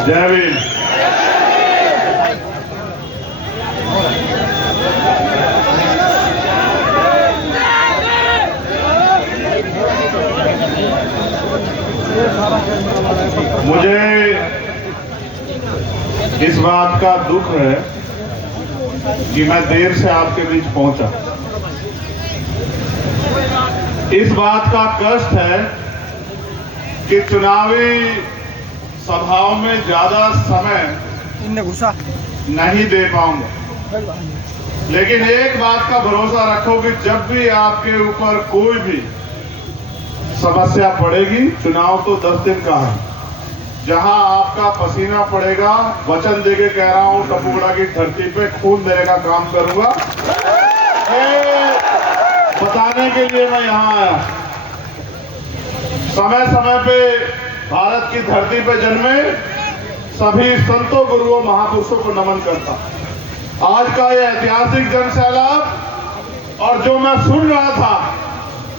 जय भीम। मुझे इस बात का दुख है कि मैं देर से आपके बीच पहुंचा। इस बात का कष्ट है कि चुनावी सभाओं में ज्यादा समय नहीं दे पाऊंगा, लेकिन एक बात का भरोसा रखो कि जब भी आपके ऊपर कोई भी समस्या पड़ेगी, चुनाव तो 10 दिन का है, जहां आपका पसीना पड़ेगा, वचन देके कह रहा हूं, टपुगड़ा की धरती पे खून देने का काम करूंगा। बताने के लिए मैं यहां आया। समय समय पे भारत की धरती पे जन्मे सभी संतों, गुरुओं, महापुरुषों को नमन करता। आज का ये ऐतिहासिक जन सैलाब और जो मैं सुन रहा था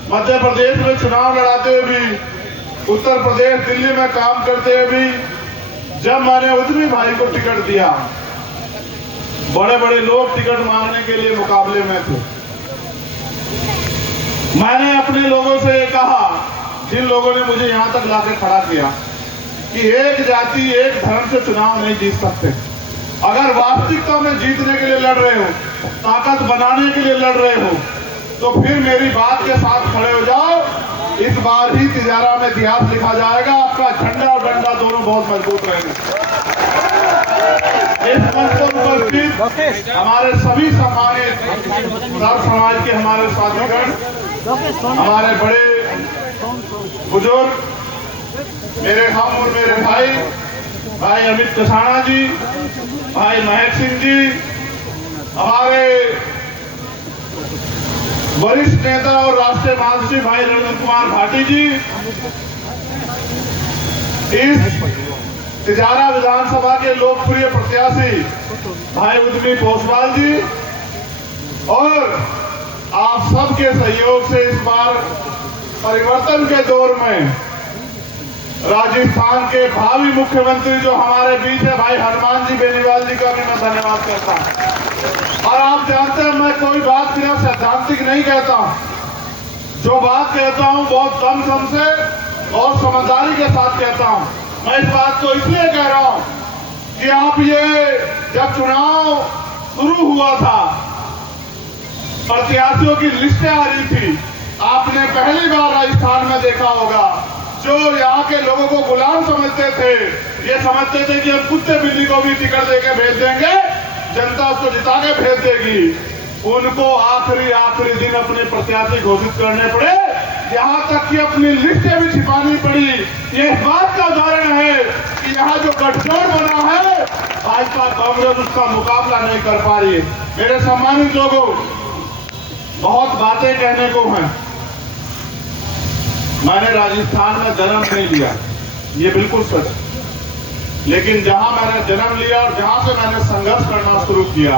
मध्य प्रदेश में चुनाव लड़ाते हुए भी, उत्तर प्रदेश दिल्ली में काम करते हुए भी, जब मैंने उद्यमी भाई को टिकट दिया, बड़े बड़े लोग टिकट मांगने के लिए मुकाबले में थे। मैंने अपने लोगों से ये कहा, जिन लोगों ने मुझे यहां तक लाके खड़ा किया, कि एक जाति एक धर्म से चुनाव नहीं जीत सकते। अगर वास्तविकता में जीतने के लिए लड़ रहे हो, ताकत बनाने के लिए लड़ रहे हो, तो फिर मेरी बात के साथ खड़े हो जाओ। इस बार ही तिजारा में इतिहास लिखा जाएगा। आपका झंडा और डंडा दोनों बहुत मजबूत रहेंगे। इस मंच पर उपस्थित हमारे सभी सम्मानित सर्व समाज के हमारे साथीगण, हमारे बड़े बुजुर्ग, मेरे हम और मेरे भाई अमित कसाना जी, भाई महक सिंह जी, हमारे वरिष्ठ नेता और राष्ट्रीय महासचिव भाई रणजीत कुमार भाटी जी, इस तिजारा विधानसभा के लोकप्रिय प्रत्याशी भाई उद्यमी पोसवाल जी, और आप सबके सहयोग से इस बार परिवर्तन के दौर में राजस्थान के भावी मुख्यमंत्री जो हमारे बीच है भाई हनुमान जी बेनीवाल जी का भी मैं धन्यवाद करता हूं। और आप जानते हैं मैं कोई बात बिना सैद्धांतिक नहीं कहता हूं। जो बात कहता हूं बहुत दम से और समझदारी के साथ कहता हूं। मैं इस बात को इसलिए कह रहा हूं कि आप ये जब चुनाव शुरू हुआ था, प्रत्याशियों की लिस्टें आ रही थी, आपने पहली बार राजस्थान में देखा होगा, जो यहाँ के लोगों को गुलाम समझते थे, ये समझते थे कि हम कुत्ते बिल्ली को भी टिकट देके भेज देंगे, जनता उसको जिता के भेज देगी, उनको आखिरी दिन अपने प्रत्याशी घोषित करने पड़े, यहाँ तक कि अपनी लिस्टें भी छिपानी पड़ी। ये इस बात का उदाहरण है कि यहाँ जो गठजोड़ बना है, भाजपा कांग्रेस उसका मुकाबला नहीं कर पा रही है। मेरे सम्मानित लोगों, बहुत बातें कहने को हैं। मैंने राजस्थान में जन्म नहीं लिया, ये बिल्कुल सच, लेकिन जहां मैंने जन्म लिया और जहां से मैंने संघर्ष करना शुरू किया,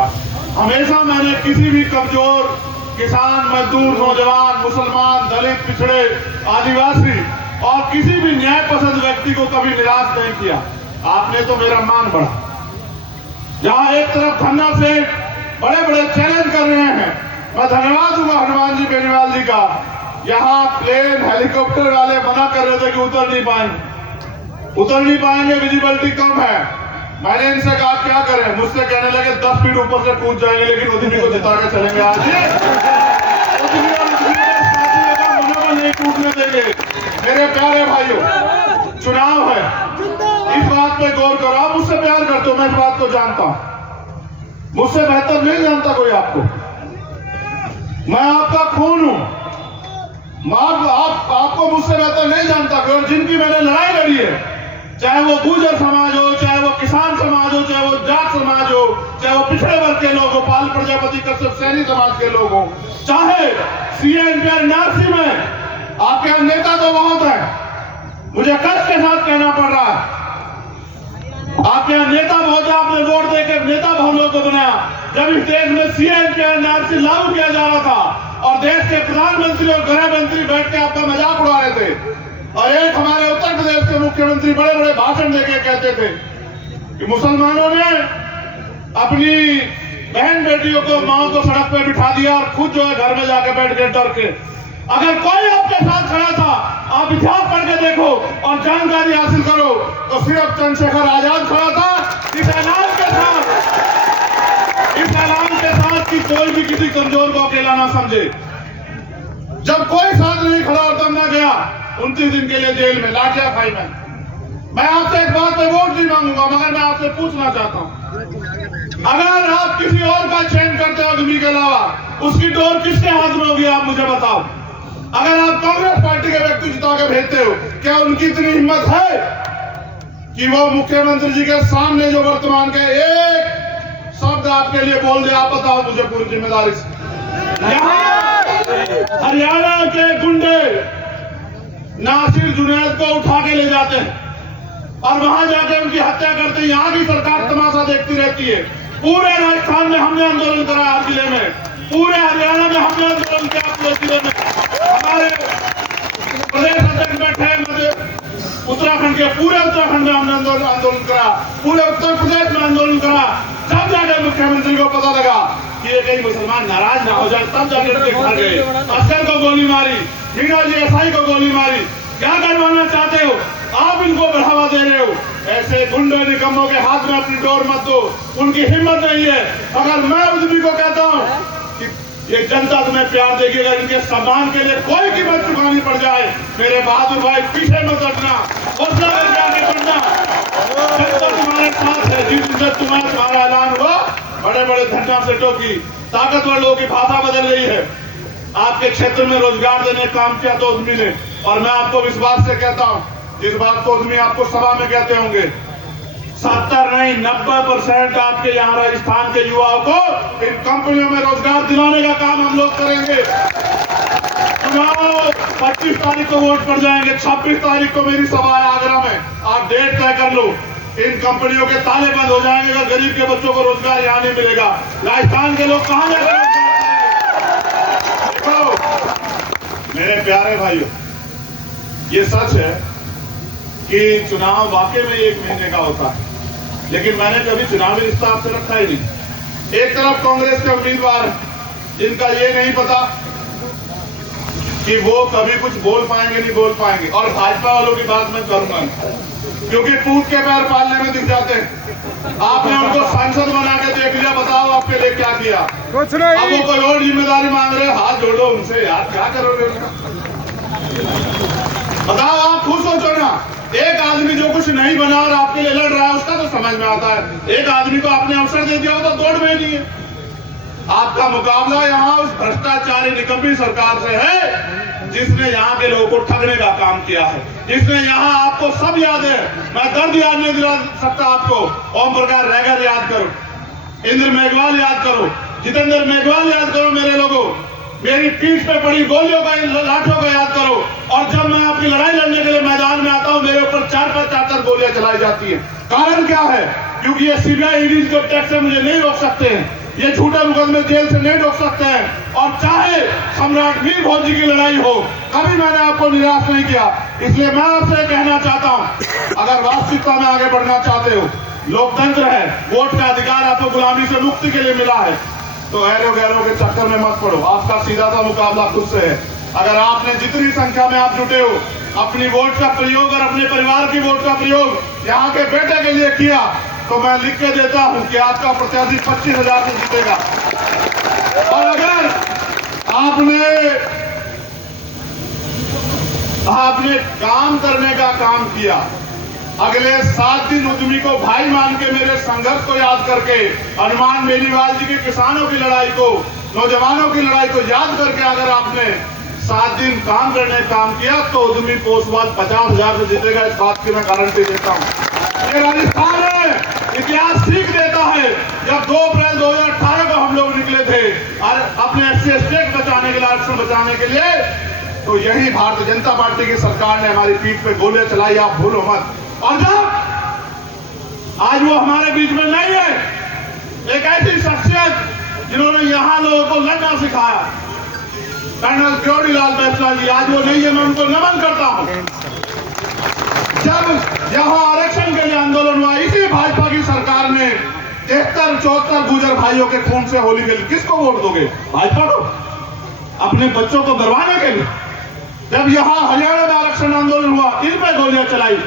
हमेशा मैंने किसी भी कमजोर किसान, मजदूर, नौजवान, मुसलमान, दलित, पिछड़े, आदिवासी और किसी भी न्याय पसंद व्यक्ति को कभी निराश नहीं किया। आपने तो मेरा मान बढ़ा। जहां एक तरफ खन्ना से बड़े बड़े चैलेंज कर रहे हैं, मैं धन्यवाद दूंगा हनुमान जी बेनीवाल जी का। यहाँ प्लेन हेलीकॉप्टर वाले मना कर रहे थे कि उतर नहीं पाएंगे, विजिबिलिटी कम है। मैंने इनसे कहा क्या करें, मुझसे कहने लगे 10 फीट ऊपर से कूद जाएंगे, लेकिन उद्यमी को जिता के चलेंगे। आज मनोबल नहीं टूटने देंगे। मेरे प्यारे भाइयों, चुनाव है, इस बात पे गौर करो। आप मुझसे प्यार करते हो, मैं इस बात को जानता हूं। मुझसे बेहतर नहीं जानता कोई आपको। मैं आपका खून हूं, आपको मुझसे बेहतर नहीं जानता कोई। और जिनकी मैंने लड़ाई लड़ी है, चाहे वो गुर्जर समाज हो, चाहे वो किसान समाज हो, चाहे वो जाट समाज हो, चाहे वो पिछड़े वर्ग के लोग हो, पाल प्रजापति कश्यप सैनी समाज के लोग हो, चाहे CNPR में आपके यहाँ नेता तो बहुत है, मुझे कष्ट के साथ कहना पड़ रहा है। आपके यहाँ नेता बहुत है, आपने वोट देकर नेता बहुत लोगों को बनाया। जब इस देश में CNPR लागू किया जा रहा था और देश के प्रधानमंत्री और गृह मंत्री बैठ के आपका मजाक उड़ा रहे थे, और एक हमारे उत्तर प्रदेश के मुख्यमंत्री बड़े बड़े भाषण देके कहते थे कि मुसलमानों ने अपनी बहन बेटियों को, माओ को सड़क पे बिठा दिया और खुद जो है घर में जाके बैठ गए डर के। अगर कोई आपके साथ खड़ा था, आप इतिहास पढ़ के देखो और जानकारी हासिल करो, तो सिर्फ चंद्रशेखर आजाद खड़ा था इस ऐलान के साथ कि कोई भी किसी कमजोर को अकेला ना समझे। जब कोई साथ नहीं खड़ा और तब ना गया 29 दिन के लिए जेल में लाठियां खाई मैं आपसे एक बात पे वोट नहीं मांगूंगा, मगर मैं आपसे पूछना चाहता हूं, अगर आप किसी और का चयन करते हो आदमी के अलावा, उसकी डोर किसके हाथ में होगी आप मुझे बताओ। अगर आप कांग्रेस पार्टी के व्यक्ति जिता के भेजते हो, क्या उनकी इतनी हिम्मत है कि वो मुख्यमंत्री जी के सामने जो वर्तमान के एक शब्द आपके लिए बोल दे? आप बताओ मुझे पूरी जिम्मेदारी से। यहाँ हरियाणा के गुंडे नासिर जुनैद को उठा के ले जाते हैं और वहां जाके उनकी हत्या करते हैं। यहाँ की सरकार तमाशा देखती रहती है। पूरे राजस्थान में हमने आंदोलन करा, हर जिले में, पूरे हरियाणा में हमने आंदोलन किया, पूरे जिले में हमारे प्रदेश अध्यक्ष बैठे हैं, उत्तराखंड के पूरे उत्तराखंड में हमने आंदोलन करा, पूरे उत्तर प्रदेश में आंदोलन करा। जब जाकर मुख्यमंत्री को पता लगा कि ये कहीं मुसलमान नाराज ना हो जाए, तब जाकर उनके घर गए, अस्कर को गोली मारी, मीना जी एसआई को गोली मारी। क्या करवाना चाहते हो आप? इनको बढ़ावा दे रहे हो। ऐसे गुंडे निकम्मों के हाथ में अपनी डोर मत दो, उनकी हिम्मत नहीं है। अगर मैं उद्यमी को कहता हूं कि ये जनता तुम्हें प्यार देगी, अगर इनके सम्मान के लिए कोई कीमत चुकानी पड़ जाए, मेरे बहादुर भाई पीछे मत हटना, हौसला करके आगे बढ़ना। जनता तुम्हारे साथ है। जिस दिन तुम्हारा ऐलान हुआ, बड़े बड़े धरना सेठों की, ताकतवर लोगों की भाषा बदल गई है। आपके क्षेत्र में रोजगार देने काम किया तो उद्यमी ने, और मैं आपको विश्वास से कहता हूं, इस बात को उद्यमी आपको सभा में कहते होंगे, 70 नहीं 90% आपके यहाँ राजस्थान के युवाओं को इन कंपनियों में रोजगार दिलाने का काम हम लोग करेंगे। चुनाव 25 तारीख को वोट पड़ जाएंगे, 26 तारीख को मेरी सभा है आगरा में, आप डेट तय कर लो। इन कंपनियों के ताले बंद हो जाएंगे अगर गरीब के बच्चों को रोजगार यहाँ नहीं मिलेगा। राजस्थान के लोग कहां जाकर मेरे प्यारे भाइयों, ये सच है कि चुनाव वाकई में 1 महीने का होता है, लेकिन मैंने कभी चुनावी रिश्ता आपसे रखा ही नहीं। एक तरफ कांग्रेस के उम्मीदवार जिनका ये नहीं पता कि वो कभी कुछ बोल पाएंगे नहीं बोल पाएंगे, और भाजपा वालों की बात मैं करूंगा क्योंकि पूत के पैर पालने में दिख जाते हैं। आपने उनको सांसद बना के देख लिया, बताओ आपके लिए क्या किया? कुछ नहीं। अब वो कोई और जिम्मेदारी मांग रहे, हाथ जोड़ो उनसे यार, क्या करोगे? बताओ, आप खुद सोचो ना। एक आदमी जो कुछ नहीं बना और आपके लिए लड़ रहा है, उसका तो समझ में आता है। एक आदमी को आपने अवसर दे दिया हो तो दौड़ में नहीं है। आपका मुकाबला यहाँ उस भ्रष्टाचारी निकम्मी सरकार से है जिसने यहाँ के लोगों को ठगने का काम किया है, जिसने यहाँ, आपको सब याद है, मैं दर्द याद नहीं दिला सकता आपको। ओम प्रकाश रैगर याद करो, इंद्र मेघवाल याद करो, जितेंद्र मेघवाल याद करो, मेरे लोगों, मेरी पीठ पे पड़ी गोलियों का, लाठों का याद करो। और जब मैं आपकी लड़ाई लड़ने के लिए मैदान में आता हूं, मेरे ऊपर 4-4 गोलियां चलाई जाती है। कारण क्या है? क्योंकि ये सीबीआई ईडी को टैक्स से मुझे नहीं रोक सकते हैं, ये झूठे मुकदमे जेल से नहीं रोक सकते हैं। और चाहे सम्राट वीर भोज जी की लड़ाई हो, कभी मैंने आपको निराश नहीं किया। इसलिए मैं आपसे कहना चाहता हूं, अगर वास्तविकता में आगे बढ़ना चाहते हो, लोकतंत्र है, वोट का अधिकार आपको गुलामी से मुक्ति के लिए मिला है, तो ऐरो गैरों के चक्कर में मत पड़ो। आपका सीधा सा मुकाबला खुद से है। अगर आपने जितनी संख्या में आप जुटे हो, अपनी वोट का प्रयोग और अपने परिवार की वोट का प्रयोग यहाँ के बेटे के लिए किया, तो मैं लिख के देता हूं कि आपका प्रत्याशी 25,000 से जीतेगा। और अगर आपने काम करने का काम किया, अगले 7 दिन उद्यमी को भाई मान के, मेरे संघर्ष को याद करके, हनुमान बेनीवाल जी के किसानों की लड़ाई को, नौजवानों की लड़ाई को याद करके अगर आपने 7 दिन काम करने काम किया, तो उद्यमी पोस्ट बाद 50,000 से जीतेगा। इस बात की मैं गारंटी देता हूं। ये राजस्थान है, इतिहास सीख देता है। जब 2 अप्रैल 2018 को हम लोग निकले थे और अपने SC बचाने के लिए, आरक्षण बचाने के लिए, तो यही भारतीय जनता पार्टी की सरकार ने हमारी पीठ पे गोलियां चलाई, आप भूलो मत। और जब आज वो हमारे बीच में नहीं है, एक ऐसी शख्सियत जिन्होंने यहाँ लोगों को लड़ना सिखाया, कर्नल किरोड़ीलाल बैसला जी, आज वो नहीं है, मैं उनको नमन करता हूं। जब यहाँ आरक्षण के लिए आंदोलन हुआ, इसी भाजपा की सरकार सरकार ने 73-74 गुजर भाइयों के खून से होली खेली, किसको वोट दोगे? भाजपा को? अपने बच्चों को डरवाने के लिए? जब यहाँ हरियाणा में आरक्षण आंदोलन हुआ, इन पे गोलियां चलाई,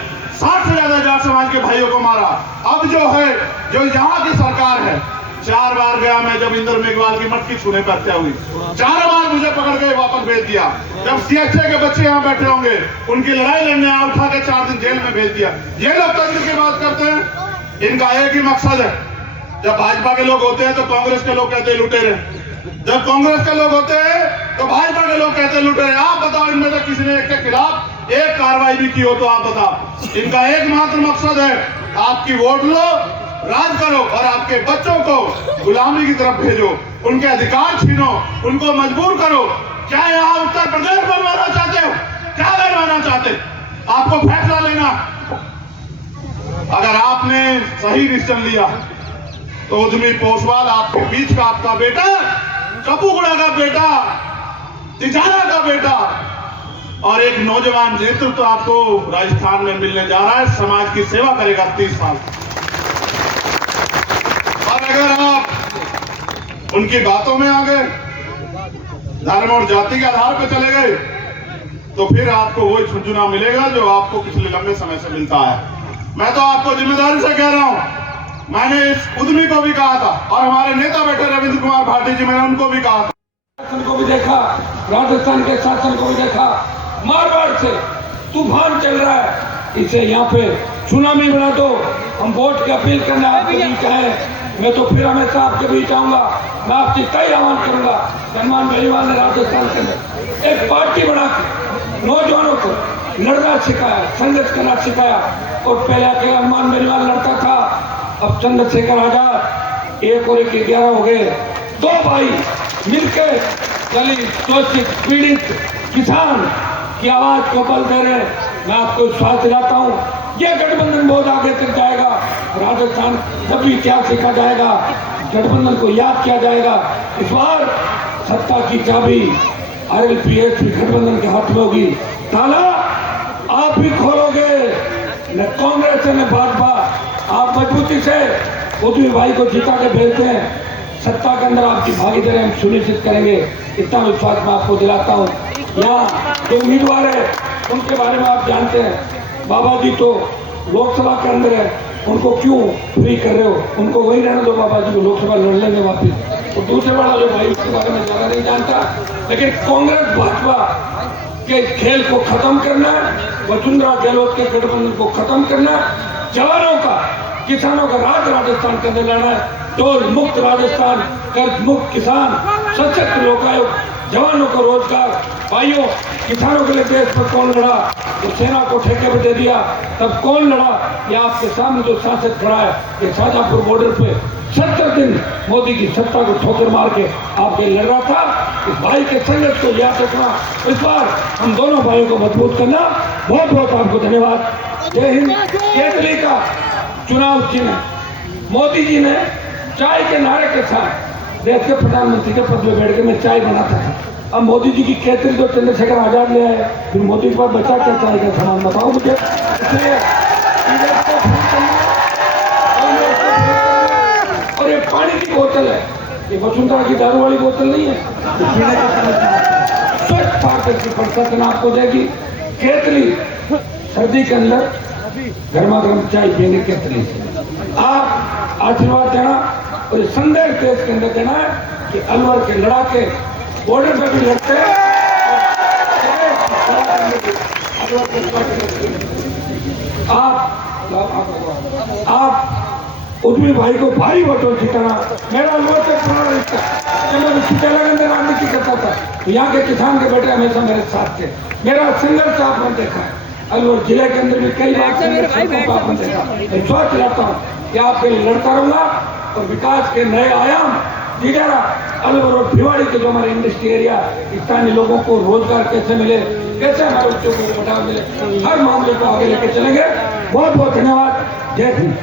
60 से ज्यादा जाट समाज के भाइयों को मारा। अब जो यहाँ की सरकार है, 4 बार गया मैं, जब इंदर मेघवाल की मटकी छूने पर हत्या हुई, 4 बार मुझे पकड़ के वापस भेज दिया। जब सीएचए के बच्चे यहाँ बैठे होंगे, उनकी लड़ाई लड़ने आया, उठा के 4 दिन जेल में भेज दिया। ये लोग तंत्र की बात करते हैं, इनका एक ही मकसद है। जब भाजपा के लोग होते हैं तो कांग्रेस के लोग कहते हैं लुटेरे, जब कांग्रेस के लोग होते हैं तो भाजपा के लोग कहते हैं लुटेरे। आप बताओ, इनमें से किसी ने एक के खिलाफ एक कार्रवाई भी की हो तो आप बताओ। इनका एकमात्र मकसद है आपकी वोट लो, राज करो और आपके बच्चों को गुलामी की तरफ भेजो, उनके अधिकार छीनो, उनको मजबूर करो। क्या यहाँ उत्तर प्रदेश बनवाना चाहते हो? क्या बनवाना चाहते? आपको फैसला लेना। अगर आपने सही डिसीजन लिया तो उद्यमी पोसवाल आपके बीच का आपका बेटा, कपूगुड़ा का बेटा, तिजाना का बेटा और एक नौजवान नेतृत्व आपको राजस्थान में मिलने जा रहा है। समाज की सेवा करेगा 30 साल। और अगर आप उनकी बातों में आ गए, धर्म और जाति के आधार पर चले गए, तो फिर आपको वही झुंझुना मिलेगा जो आपको पिछले लंबे समय से मिलता है। मैं तो आपको जिम्मेदारी से कह रहा हूं, मैंने इस उद्यमी को भी कहा था और हमारे नेता बैठे रविंद्र कुमार भाटी जी, मैंने उनको भी कहा था। शासन को भी देखा, राजस्थान के शासन को भी देखा, मारवाड़ से तूफान चल रहा है, इसे यहाँ पे सुनामी बना दो। हम वोट की अपील करना आपके बीच आए, मैं तो फिर हमेशा आपके बीच आऊंगा। मैं आपसे कई आह्वान करूंगा। सलमान बेनीवाल ने राजस्थान के अंदर एक पार्टी बना के नौजवानों को लड़ना सिखाया, संघर्ष करना सिखाया। और पहले के हनुमान बेनीवाल लड़ता था, अब चंद्रशेखर आजाद 1 और 1 11 हो गए। 2 भाई मिलकर दलित, शोषित, पीड़ित किसान की आवाज को बल दे रहे। मैं आपको विश्वास दिलाता हूँ, यह गठबंधन बहुत आगे तक जाएगा। राजस्थान जब भी इतिहास लिखा जाएगा, गठबंधन को याद किया जाएगा। इस बार सत्ता की चाबी RLPS गठबंधन के हाथ में होगी। ताला आप भी खोलोगे, न कांग्रेस न भाजपा। आप मजबूती से उद्यमी भाई को जिता के भेजते हैं, सत्ता के अंदर आपकी भागीदारी हम सुनिश्चित करेंगे, इतना विश्वास मैं आपको दिलाता हूँ। यहाँ जो उम्मीदवार है उनके बारे में आप जानते हैं। बाबा जी तो लोकसभा के अंदर है, उनको क्यों फ्री कर रहे हो? उनको वही रहने दो, बाबा जी को लोकसभा लड़ लेंगे वापिस। और दूसरे वाला जो भाई उसके बारे में ज्यादा नहीं जानता, लेकिन कांग्रेस भाजपा के खेल को खत्म करना, वसुंधरा गहलोत के गठबंधन को खत्म करना, जवानों का, किसानों का राज राजस्थान के अंदर लड़ना है। टोल मुक्त राजस्थान, कर्ज मुक्त किसान, सशक्त लोकायुक्त, जवानों को रोजगार। भाइयों, किसानों के लिए देश पर कौन लड़ा? तो सेना को ठेके पर दे दिया, तब कौन लड़ा? ये आपके सामने जो सांसद खड़ा है, ये शाहजहांपुर बॉर्डर पे 70 दिन मोदी की सत्ता को ठोकर मार के आपके लड़ रहा था। इस भाई के संघर्ष को याद रखना, इस बार हम दोनों भाइयों को मजबूत करना। बहुत बहुत आपको धन्यवाद। जय हिंद। केतली का चुनाव चिन्ह मोदी जी ने चाय के नारे के साथ देश के प्रधानमंत्री के पद में बैठ के मैं चाय बनाता था। अब मोदी जी की केतली तो चंद्रशेखर आजाद ले आए, फिर मोदी के पास बचा क्या चाय का सामान बताओ मुझे। इसलिए और ये पानी की बोतल है, ये वसुंधरा की दारू वाली बोतल नहीं है, स्वच्छ भारत की प्रशासन आपको देगी। केतली सर्दी के अंदर गर्मा गर्म चाय पियेंगे केतली से। आप आशीर्वाद देना और ये संदेश देश के अंदर देना है कि अलवर के लड़ाके बॉर्डर पे भी लड़ते हैं। आप उद्यमी भाई को भारी वोटों जिताना। मेरा अलवर से पुराना रिश्ता, जब मैं विश्वविद्यालय के अंदर राजनीति करता था, यहाँ के किसान के बेटे हमेशा मेरे साथ थे। मेरा संघर्ष आपने देखा है, अलवर जिले के अंदर भी कई बार आपने देखा। मैं सोच लाता हूँ कि आपके लिए लड़ता रहूंगा और विकास के नए आयाम दिखेगा। अलवर और भिवाड़ी के जो हमारे इंडस्ट्री एरिया, स्थानीय लोगों को रोजगार कैसे मिले, कैसे हमारे बच्चों को बढ़ावा मिले, हर मामले को आगे लेके चलेंगे। बहुत बहुत धन्यवाद। जय हिंद।